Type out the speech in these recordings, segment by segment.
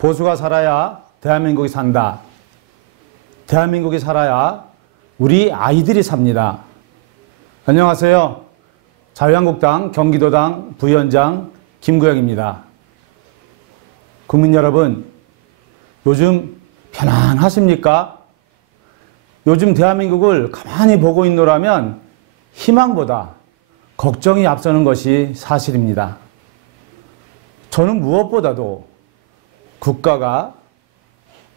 보수가 살아야 대한민국이 산다. 대한민국이 살아야 우리 아이들이 삽니다. 안녕하세요. 자유한국당 경기도당 부위원장 김구영입니다. 국민 여러분, 요즘 편안하십니까? 요즘 대한민국을 가만히 보고 있노라면 희망보다 걱정이 앞서는 것이 사실입니다. 저는 무엇보다도 국가가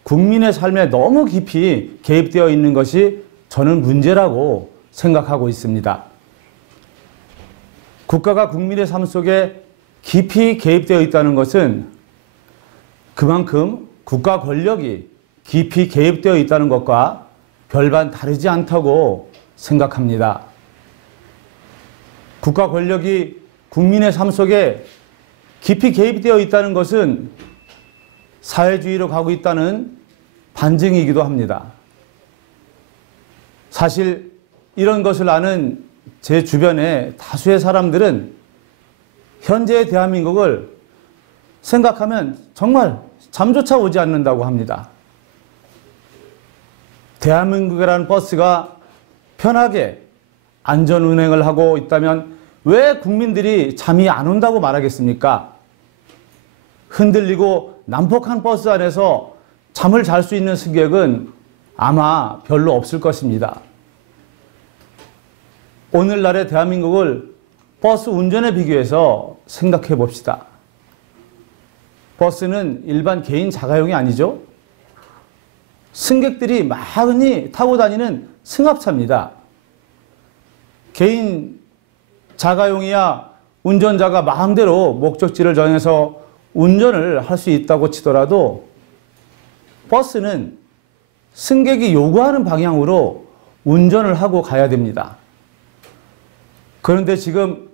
국민의 삶에 너무 깊이 개입되어 있는 것이 저는 문제라고 생각하고 있습니다. 국가가 국민의 삶 속에 깊이 개입되어 있다는 것은 그만큼 국가 권력이 깊이 개입되어 있다는 것과 별반 다르지 않다고 생각합니다. 국가 권력이 국민의 삶 속에 깊이 개입되어 있다는 것은 사회주의로 가고 있다는 반증이기도 합니다. 사실 이런 것을 아는 제 주변의 다수의 사람들은 현재의 대한민국을 생각하면 정말 잠조차 오지 않는다고 합니다. 대한민국이라는 버스가 편하게 안전운행을 하고 있다면 왜 국민들이 잠이 안 온다고 말하겠습니까? 흔들리고 난폭한 버스 안에서 잠을 잘 수 있는 승객은 아마 별로 없을 것입니다. 오늘날의 대한민국을 버스 운전에 비교해서 생각해 봅시다. 버스는 일반 개인 자가용이 아니죠? 승객들이 많이 타고 다니는 승합차입니다. 개인 자가용이야 운전자가 마음대로 목적지를 정해서 운전을 할 수 있다고 치더라도 버스는 승객이 요구하는 방향으로 운전을 하고 가야 됩니다. 그런데 지금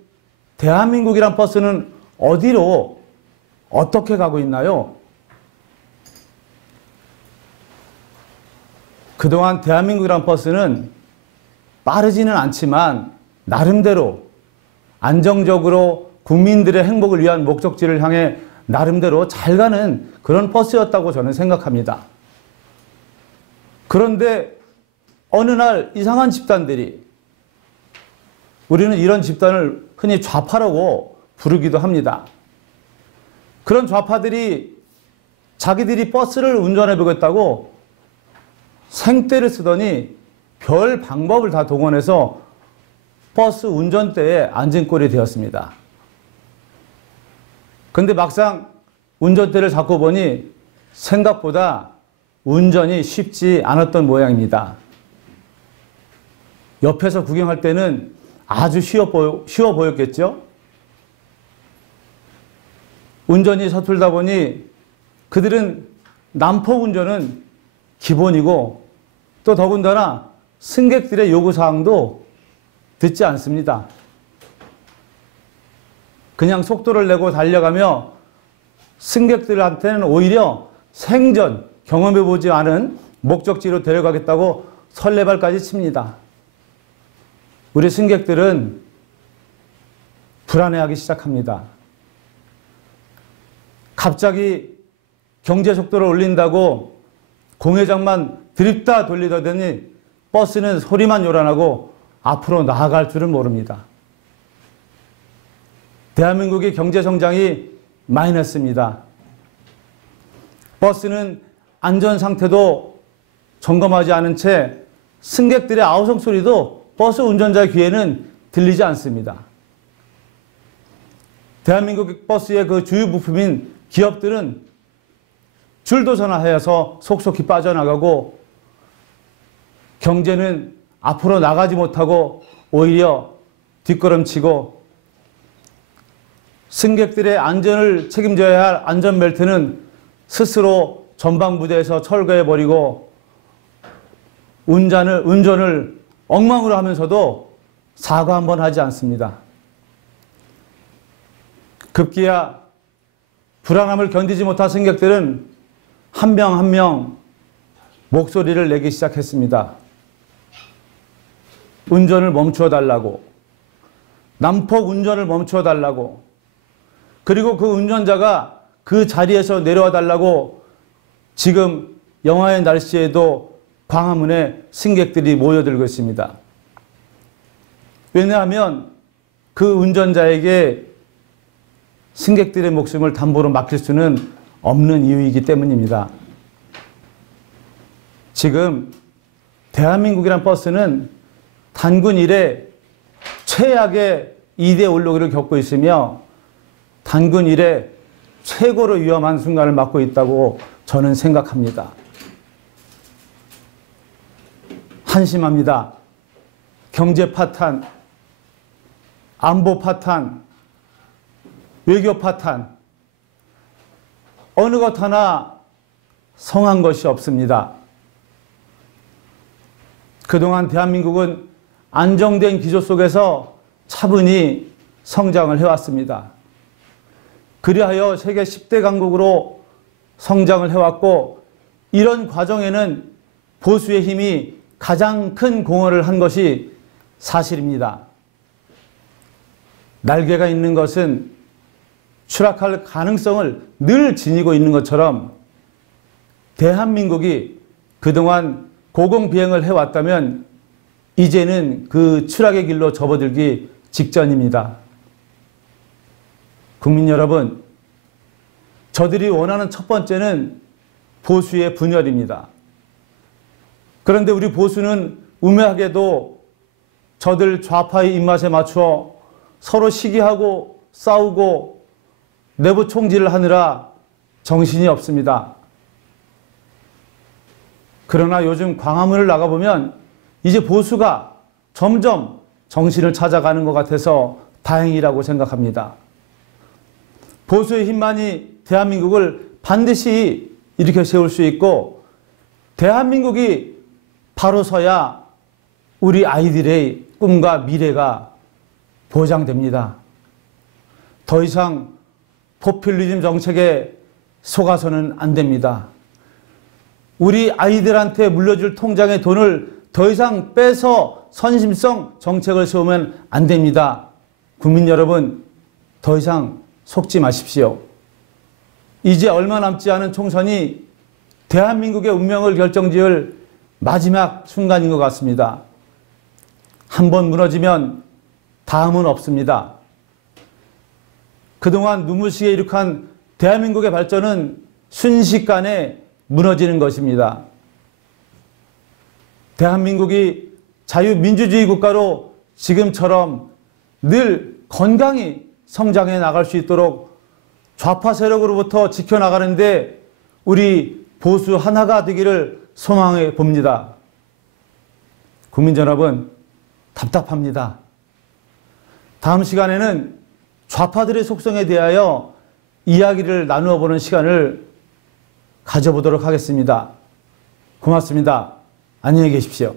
대한민국이란 버스는 어디로 어떻게 가고 있나요? 그동안 대한민국이란 버스는 빠르지는 않지만 나름대로 안정적으로 국민들의 행복을 위한 목적지를 향해 나름대로 잘 가는 그런 버스였다고 저는 생각합니다. 그런데 어느 날 이상한 집단들이, 우리는 이런 집단을 흔히 좌파라고 부르기도 합니다. 그런 좌파들이 자기들이 버스를 운전해 보겠다고 생떼를 쓰더니 별 방법을 다 동원해서 버스 운전대에 앉은 꼴이 되었습니다. 근데 막상 운전대를 잡고 보니 생각보다 운전이 쉽지 않았던 모양입니다. 옆에서 구경할 때는 아주 쉬워 보였겠죠? 운전이 서툴다 보니 그들은 난폭 운전은 기본이고 또 더군다나 승객들의 요구사항도 듣지 않습니다. 그냥 속도를 내고 달려가며 승객들한테는 오히려 생전 경험해보지 않은 목적지로 데려가겠다고 설레발까지 칩니다. 우리 승객들은 불안해하기 시작합니다. 갑자기 경제 속도를 올린다고 공회장만 드립다 돌리더니 버스는 소리만 요란하고 앞으로 나아갈 줄은 모릅니다. 대한민국의 경제 성장이 마이너스입니다. 버스는 안전 상태도 점검하지 않은 채 승객들의 아우성 소리도 버스 운전자의 귀에는 들리지 않습니다. 대한민국 버스의 그 주요 부품인 기업들은 줄도 전화해서 속속히 빠져나가고 경제는 앞으로 나가지 못하고 오히려 뒷걸음치고 승객들의 안전을 책임져야 할 안전벨트는 스스로 전방부대에서 철거해버리고 운전을 엉망으로 하면서도 사과 한번 하지 않습니다. 급기야 불안함을 견디지 못한 승객들은 한 명 한 명 목소리를 내기 시작했습니다. 운전을 멈추어 달라고, 난폭 운전을 멈추어 달라고, 그리고 그 운전자가 그 자리에서 내려와 달라고 지금 영하의 날씨에도 광화문에 승객들이 모여들고 있습니다. 왜냐하면 그 운전자에게 승객들의 목숨을 담보로 맡길 수는 없는 이유이기 때문입니다. 지금 대한민국이란 버스는 단군 이래 최악의 2대 올로기를 겪고 있으며 단군 이래 최고로 위험한 순간을 맞고 있다고 저는 생각합니다. 한심합니다. 경제 파탄, 안보 파탄, 외교 파탄, 어느 것 하나 성한 것이 없습니다. 그동안 대한민국은 안정된 기조 속에서 차분히 성장을 해왔습니다. 그리하여 세계 10대 강국으로 성장을 해왔고, 이런 과정에는 보수의 힘이 가장 큰 공헌을 한 것이 사실입니다. 날개가 있는 것은 추락할 가능성을 늘 지니고 있는 것처럼 대한민국이 그동안 고공비행을 해왔다면 이제는 그 추락의 길로 접어들기 직전입니다. 국민 여러분, 저들이 원하는 첫 번째는 보수의 분열입니다. 그런데 우리 보수는 우매하게도 저들 좌파의 입맛에 맞춰 서로 시기하고 싸우고 내부 총질을 하느라 정신이 없습니다. 그러나 요즘 광화문을 나가보면 이제 보수가 점점 정신을 찾아가는 것 같아서 다행이라고 생각합니다. 보수의 힘만이 대한민국을 반드시 일으켜 세울 수 있고, 대한민국이 바로 서야 우리 아이들의 꿈과 미래가 보장됩니다. 더 이상 포퓰리즘 정책에 속아서는 안 됩니다. 우리 아이들한테 물려줄 통장의 돈을 더 이상 빼서 선심성 정책을 세우면 안 됩니다. 국민 여러분, 더 이상 속지 마십시오. 이제 얼마 남지 않은 총선이 대한민국의 운명을 결정지을 마지막 순간인 것 같습니다. 한번 무너지면 다음은 없습니다. 그동안 눈부시게 이룩한 대한민국의 발전은 순식간에 무너지는 것입니다. 대한민국이 자유민주주의 국가로 지금처럼 늘 건강히 성장해 나갈 수 있도록 좌파 세력으로부터 지켜나가는데 우리 보수 하나가 되기를 소망해 봅니다. 국민 여러분, 답답합니다. 다음 시간에는 좌파들의 속성에 대하여 이야기를 나누어 보는 시간을 가져보도록 하겠습니다. 고맙습니다. 안녕히 계십시오.